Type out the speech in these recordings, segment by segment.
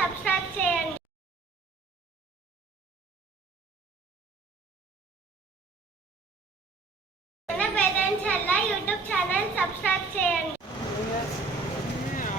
Subscribe చేయండి. మన వేదాంచల్ల YouTube channel subscribe చేయండి.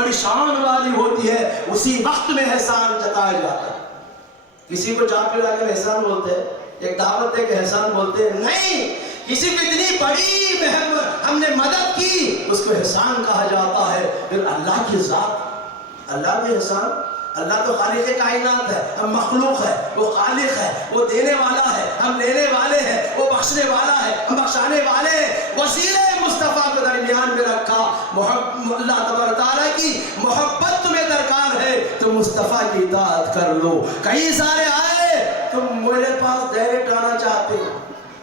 بڑی شان والی ہوتی ہے اسی وقت میں احسان جتایا جاتا ہے. کسی کو جا کے لا کر احسان بولتے ہیں, ایک دعوت دے کے احسان بولتے ہیں نہیں. کسی کو اتنی بڑی ہم نے مدد کی اس کو احسان کہا جاتا ہے. پھر اللہ کی ذات, اللہ کے احسان, اللہ تو خالق کائنات ہے, ہم مخلوق ہے, وہ خالق ہے, وہ دینے والا ہے, ہم لینے والے ہیں, وہ بخشنے والا ہے, ہم بخشانے والے ہیں. وسیلے مصطفیٰ کو درمیان میں رکھا. اللہ تبارک تعالیٰ کی محبت تمہیں درکار ہے تو مصطفیٰ کی اطاعت کر لو. کئی سارے آئے, تم میرے پاس ڈائریکٹ آنا چاہتے ہو,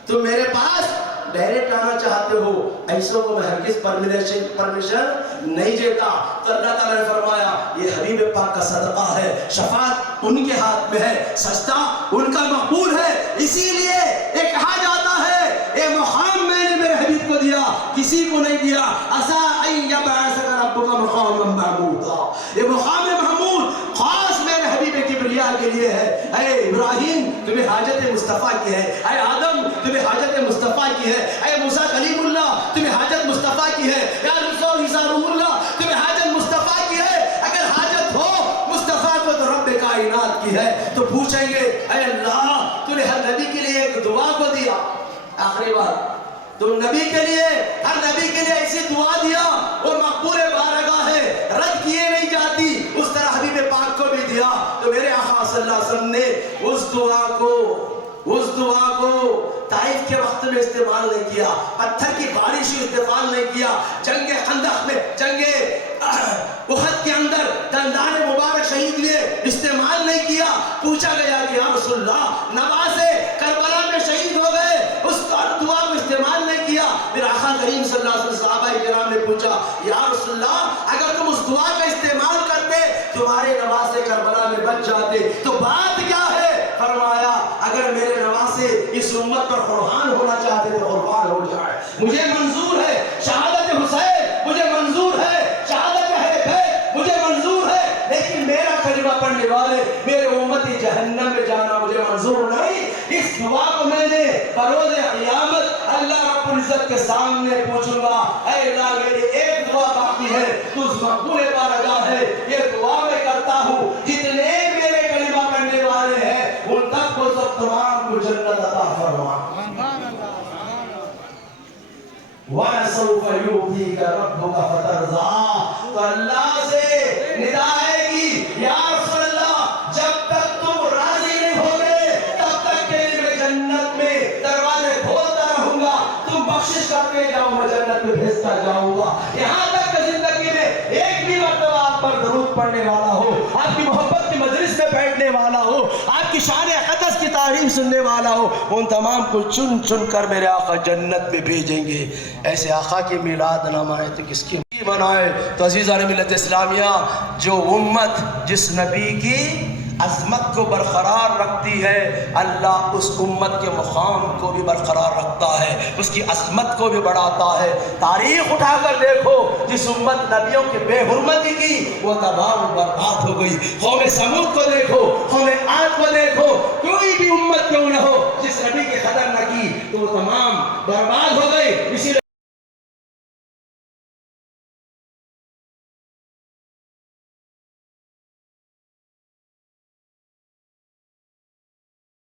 تم میرے پاس ڈائریکٹ آنا چاہتے ہو, ایسوں کو میں ہرگز پرمیشن نہیں دیتا. تو اللہ تعالیٰ نے فرمایا یہ حبیب پاک کا صدقہ ہے, شفاعت ان کے ہاتھ میں ہے, سجدہ ان کا مقبول ہے. اسی لیے یہ کہا جاتا ہے یہ مقام میں نے میرے حبیب کو دیا, کسی کو نہیں دیا. عسیٰ ان یبعثک ربک مقاما محمودا, یہ مقام محمود خاص میرے حبیب کبریا کے لیے ہے. اے ابراہیم تمہیں حاجت مصطفیٰ کی ہے, اے آدم تمہیں حاجت مصطفیٰ کی ہے, اے موسیٰ کلیم اللہ تمہیں حاجت مصطفیٰ کی ہے, یا عیسیٰ روح اللہ تمہیں حاجت مصطفیٰ کی ہے. اگر حاجت ہو مصطفیٰ کو تو رب کائنات کی ہے. تو پوچھیں گے اے اللہ تو نے ہر نبی کے لیے ایک دعا کو دیا, آخری بات تم نبی کے لیے, ہر نبی کے لیے ایسی دعا دیا وہ مقبول بارگاہ ہے, رد کیے نہیں جاتی, اس طرح حبیب پاک کو بھی دیا. تو میرے آقا صلی اللہ علیہ وسلم نے اس دعا کو طائف کے وقت میں استعمال نہیں کیا, پتھر کی بارش استعمال نہیں کیا, جنگ خندق میں, جنگ احد کے اندر دندان مبارک شہید ہوئے استعمال نہیں کیا. پوچھا گیا کہ یا رسول اللہ نواسے کربلا میں شہید ہو گئے, اس دعا کو استعمال نہیں کیا. پھر آقا کریم صلی اللہ علیہ وسلم صحابہ کرام نے پوچھا یا رسول اللہ اگر تم اس دعا کا استعمال کرتے تمہارے نواسے کربلا میں بچ جاتے, تو بات کیا ہے؟ فرمایا اگر میرے نواسے اس امت پر قربان ہونا چاہتے تو قربان ہو جائے. مجھے منظور ہے شہادت حسین, مجھے منظور ہے شہادت اہل بیت, مجھے منظور ہے, لیکن میرا کلمہ پڑھنے والے میرے امتی جہنم میں جانا مجھے منظور نہیں. اس دعا کو میں نے بروز قیامت اللہ رب العزت کے سامنے پوچھوں گا, اے اللہ میری ایک دعا باقی ہے, تو اس مقبول بارگاہ ہے, یہ دعا میں کرتا ہوں جتنے میرے کلمہ پڑھنے والے ہیں ان تک کو سب تمام کو جنت عطا فرما. وَسَوْفَ يُؤْتِيكَ رَبُّكَ فَتَرْضَىٰ, تو اللہ سے ندا آئے گی یا رسول اللہ جب تک تم راضی نہیں ہوگے تب تک کے لیے میں جنت میں دروازے کھولتا رہوں گا, تم بخشش کرتے جاؤ میں جنت میں بھیجتا جاؤں گا, یہاں تک کہ زندگی میں ایک بھی مرتبہ آپ پر درود پڑھنے والا ہو, آپ کی محبت کی مجلس میں بیٹھنے والا ہو, آپ کی شان اقدس کی تعریف سننے والا ہو, ان تمام کو چن چن کر میرے آقا جنت میں بھیجیں گے. ایسے آقا کی میلاد نہ منائے تو کس کی منائے؟ تو عزیزان ملت اسلامیہ, جو امت جس نبی کی عظمت کو برقرار رکھتی ہے اللہ اس امت کے مقام کو بھی برقرار رکھتا ہے, اس کی عظمت کو بھی بڑھاتا ہے. تاریخ اٹھا کر دیکھو, جس امت نبیوں کی بے حرمتی کی وہ تباہ و برباد ہو گئی. قوم سمود کو دیکھو, قوم عاد کو دیکھو, کوئی بھی امت کیوں نہ ہو جس نبی کی قدر نہ کی تو وہ تمام برباد ہو گئی. اسی